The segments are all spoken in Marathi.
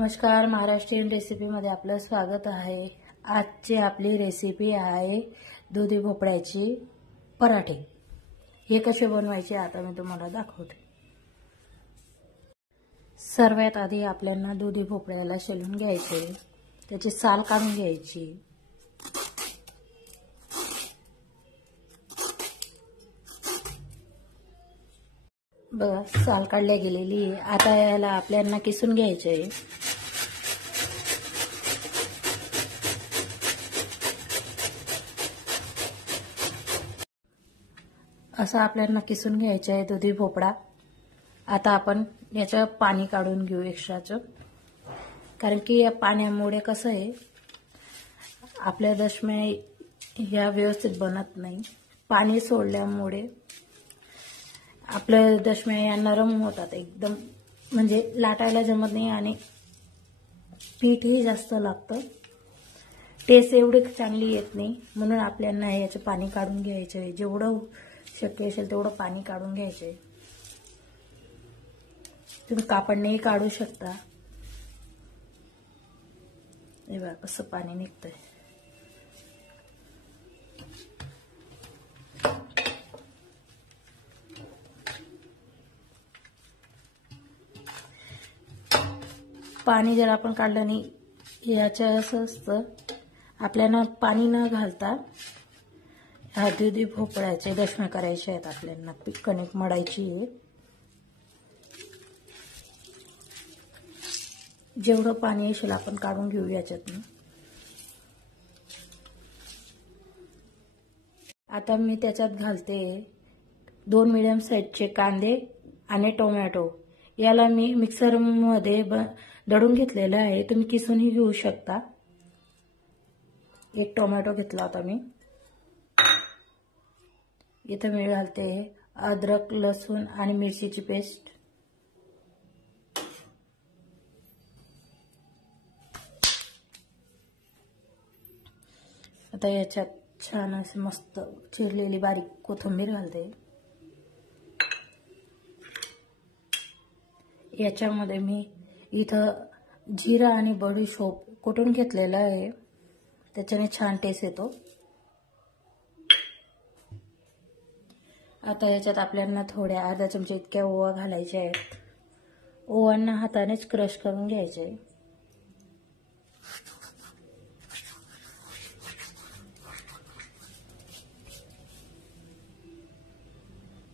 नमस्कार, महाराष्ट्रीयन रेसिपीमध्ये आपलं स्वागत आहे। आजची आपली रेसिपी आहे दुधी भोपळ्याची पराठे। हे कसे बनवायचे आता मी तुम्हाला दाखवते। सर्वात आधी आपल्याला दुधी भोपळ्याला शिलून घ्यायचे, त्याची साल काढून घ्यायची। बघा साल काढल्या गेलेली आहे। आता याला आपल्याला किसून घ्यायचे आहे। असा आपल्याला किसून घ्यायचा आहे दुधी भोपळा। आता आपण याचं पाणी काढून घेऊ एक्स्ट्राचं, कारण की या पाण्यामुळे कसं आहे आपल्या दशम्या या व्यवस्थित बनत नाही। पाणी सोडल्यामुळे आपल्या दशम्या या नरम होतात एकदम, म्हणजे लाटायला जमत नाही आणि पीठही जास्त लागतं, टेस्ट एवढी चांगली येत नाही। म्हणून आपल्याला याचं पाणी काढून घ्यायचं आहे। जेवढं शक्य असेल तेवढं पाणी काढून घ्यायचं आहे। तुम्ही कापडनेही काढू शकता। हे बघा कसं पाणी निघतंय। पाणी जर आपण काढलं नाही, याचं असं असतं आपल्याला पाणी न घालता हा दुधी भोपळ्याचे दशम्या करायचे आहेत। आपल्याला कणिक मळायची आहे। जेवढं पाणी येईल आपण काढून घेऊ याच्यातून। आता मी त्याच्यात घालते 2 मीडियम साईजचे कांदे आणि टोमॅटो। याला मी मिक्सर मध्ये दळून घेतलेलं आहे, तुम्ही किसूनही घेऊ शकता। एक टोमॅटो घेतला होता मी। इथं मी घालते अद्रक, लसूण आणि मिरचीची पेस्ट। आता याच्यात छान असं मस्त चिरलेली बारीक कोथिंबीर घालते। याच्यामध्ये मी इथं जिरा आणि बडीशोप कुटून घेतलेला आहे, त्याच्याने छान टेस्ट येतो। आता याच्यात आपल्याला थोड्या अर्धा चमचा इतक्या ओवा घालायच्या आहेत। ओवांना हातानेच क्रश करून घ्यायचे।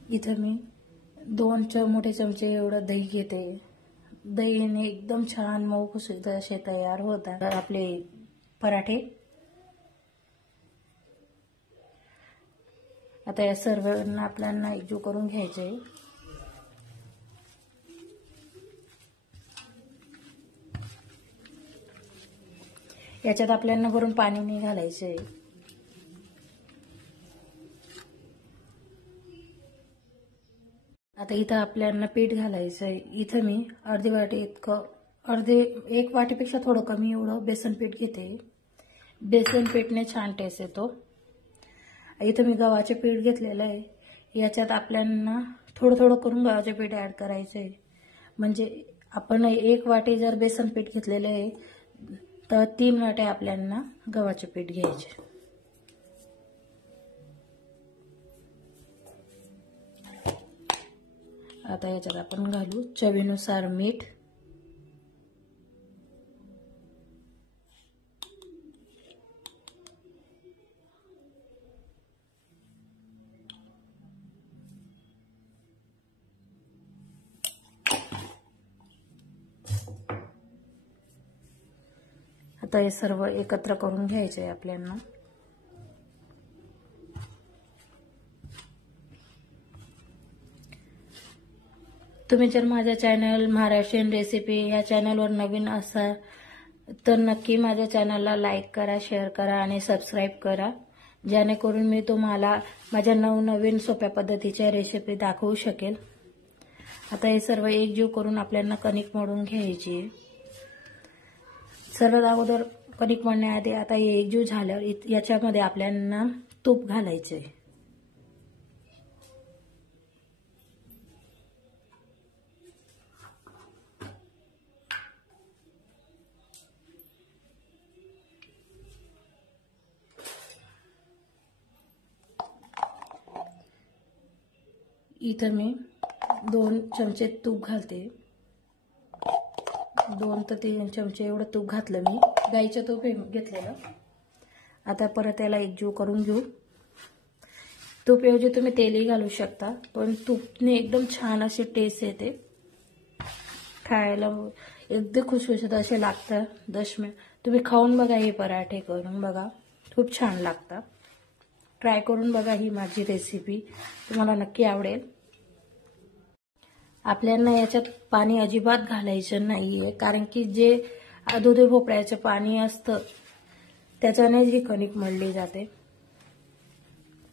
इथं मी 2 मोठे चमचे एवढं दही घेते। दहीने एकदम छान मऊ खुसखुशीत असे तयार होतात आपले पराठे। आता या सर्वांना आपल्याला एकजीव करून घ्यायचे। याच्यात आपल्याला भरून पाणी नाही घालायचे। आता इथं आपल्याला पीठ घालायचं आहे। इथं मी अर्धी वाटी इतकं, एक वाटीपेक्षा थोडं कमी एवढं बेसन पीठ घेते। बेसन पीठने छान टेस्ट येतो। इथं मी गव्हाचे पीठ घेतलेलं आहे। याच्यात आपल्याला थोडं थोडं करून गव्हाचे पीठ ऍड करायचं आहे। म्हणजे आपण 1 वाटी जर बेसन पीठ घेतलेलं आहे तर 3 वाट्या आपल्याला गव्हाचे पीठ घ्यायचे। आता याच्यात आपण घालू चवीनुसार मीठ। आता हे सर्व एकत्र करून घ्यायचे आहे आपल्याला। तुम्ही जर माझ्या चॅनल महाराष्ट्रीयन रेसिपी या चॅनलवर नवीन असाल तर नक्की माझ्या चॅनलला लाईक करा, शेअर करा आणि सबस्क्राईब करा, जेणेकरून मी तुम्हाला माझ्या नवनवीन सोप्या पद्धतीच्या रेसिपी दाखवू शकेल। आता हे सर्व एकजीव करून आपल्याला कणिक मळून घ्यायची। सर्वात अगोदर कणिक मळण्याआधी आता हे एकजीव झाल्यावर याच्यामध्ये आपल्याला तूप घालायचे। इथं मी 2 चमचे तूप घालते. 2 ते 3 चमचे एवढं तूप घातलं मी. गाईचं तूप घेतलेलं. आता परत याला एकजीव करून घेऊ. तूपऐवजी तुम्ही तेलही घालू शकता, पण तूपने एकदम छान अशी टेस्ट येते. खायला एकदम खुसखुशीत असे लागतं दशमी. तुम्ही खाऊन बघा, हे पराठे करून बघा, खूप छान लागतात. ट्राय करून बघा ही माझी रेसिपी, तुम्हाला नक्की आवडेल. आपल्याला याच्यात पाणी अजिबात घालायचं नाहीये, कारण की जे दुधी भोपळ्याचं पाणी असतं त्याच्याने ही कणिक मळली जाते.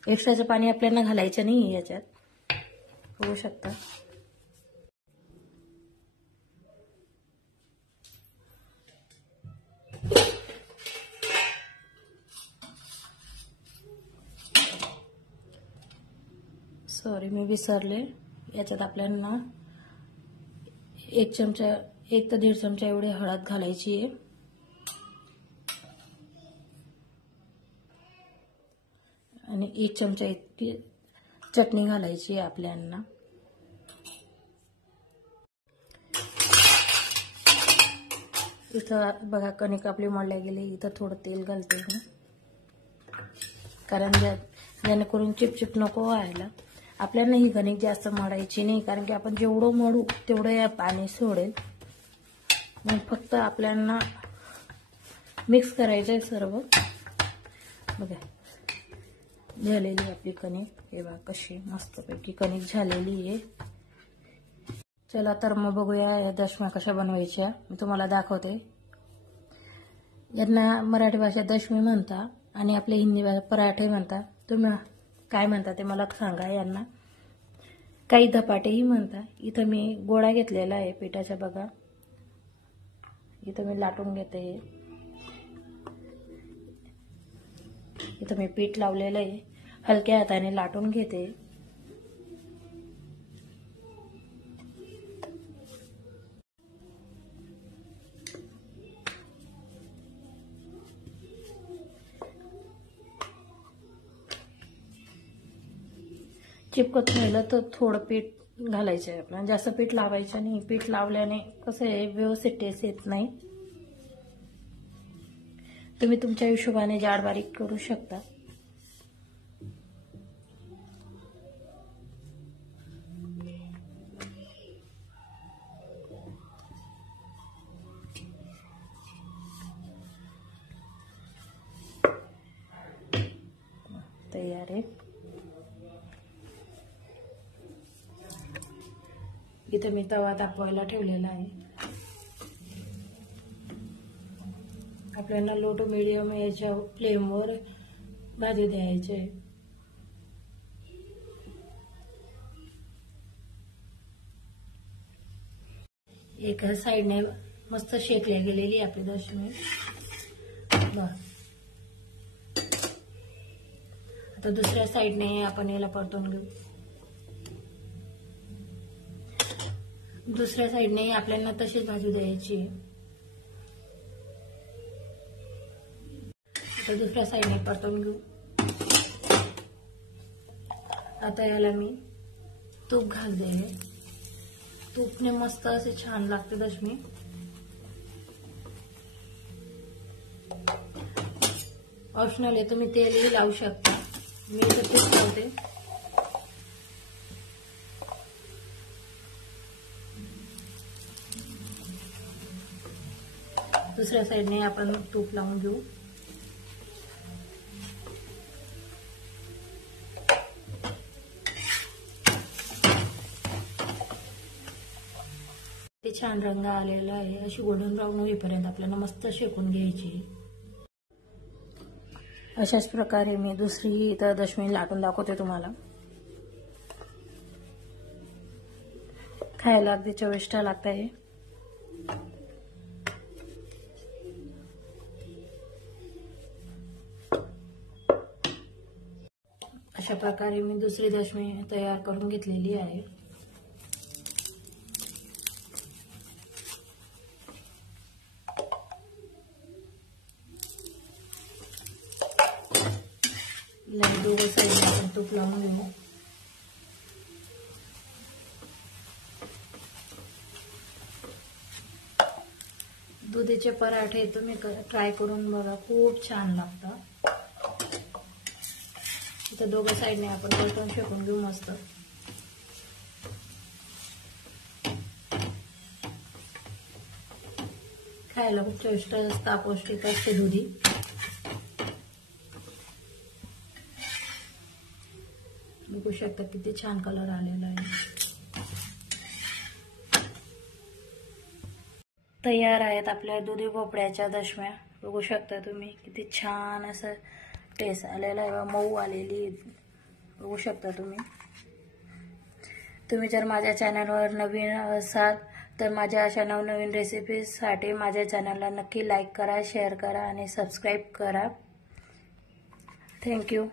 एक्स्ट्राचं पाणी आपल्याला घालायचं नाही याच्यात, होऊ शकतं. सॉरी, मी विसरले. याच्यात आपल्याला 1 चमचा 1 ते 1.5 चमचा एवढी हळद घालायची आहे. आणि 1 चमचा इतकी चटणी घालायची आहे आपल्याला. इथं बघा कणिक आपली मळल्या गेली. इथं थोडं तेल घालते मी, कारण जेणेकरून चिपचिप नको व्हायला. आपल्याला ही कणिक जास्त मळायची नाही, कारण की आपण जेवढं मळू तेवढं या पाणी सोडेल. मग फक्त आपल्याला मिक्स करायचंय सर्व. बघा झालेली आपली कणिक, हे बघा कशी मस्तपैकी कणिक झालेली आहे. चला तर मग बघूया या दशम्या कशा बनवायच्या. मी तुम्हाला दाखवते. यांना मराठी भाषेत दशमी म्हणता आणि आपले हिंदी भाषेत पराठे म्हणता. तुम्ही काय म्हणता ते मला सांगा. यांना काही धपाटेही म्हणता. इथं मी गोळा घेतलेला आहे पिठाचा. बघा इथं मी लाटून घेते. इथं मी पीठ लावलेलं आहे, हलक्या हाताने लाटून घेते. चिपकत राहिलं तर थोडं पीठ घालायचं आहे आपल्याला, जास्त पीठ लावायचं नाही. पीठ लावल्याने कसं आहे, व्यवस्थित टेस्ट येत नाही. तुम्ही तुमच्या हिशोबाने जाड बारीक करू शकता. तयार आहे. इथे मी तवा तापवायला ठेवलेला आहे. आपल्याला लो टू मीडियम याच्या फ्लेमवर भाजू द्यायचे. एका साईडने मस्त शेकल्या गेलेली आपली दशमी. आता दुसऱ्या साईडने आपण याला परतून घेऊ. दुसऱ्या साईडने आपल्याला तशीच भाजू द्यायची. आता दुसऱ्या साईडने परतून घेऊ. आता याला मी तूप घालते. तूपने मस्त असे छान लागते दशमी. ऑप्शनल आहे, तुम्ही तेलही लावू शकता. मी इथे तूप लावते. दुसऱ्या साईडने आपण तूप लावून घेऊ. ते छान रंग आलेला आहे. अशी गोल्डन ब्राऊन होईपर्यंत आपल्याला मस्त शेकून घ्यायची. अशाच प्रकारे मी दुसरी इथं दशमी लाटून दाखवते तुम्हाला. खायला अगदी चविष्ट लागत आहे. अशा प्रकारे मी दुसरी दशमी तयार करून घेतलेली आहे. दोघं साईडला आपण तूप लावून घेऊ. दुधीचे पराठे तुम्ही ट्राय करून बघा, खूप छान लागतात. इथं दोघं साईडने आपण पलटून शेकून घेऊ मस्त. खायला खूप चविष्ट असतात, पौष्टिक असते दुधी. बघू शकता किती छान कलर आलेला आहे. तयार आहेत आपल्या दुधी भोपळ्याच्या दशम्या. बघू शकता तुम्ही किती छान असं टेस्ट आलेला आहे, मऊ आलेली बघू शकता तुम्ही. तुम्ही जर माझ्या चॅनलवर नवीन असाल तर माझ्या अशा नवनवीन रेसिपीजसाठी माझ्या चॅनलला नक्की लाईक करा, शेअर करा आणि सबस्क्राईब करा. थँक्यू.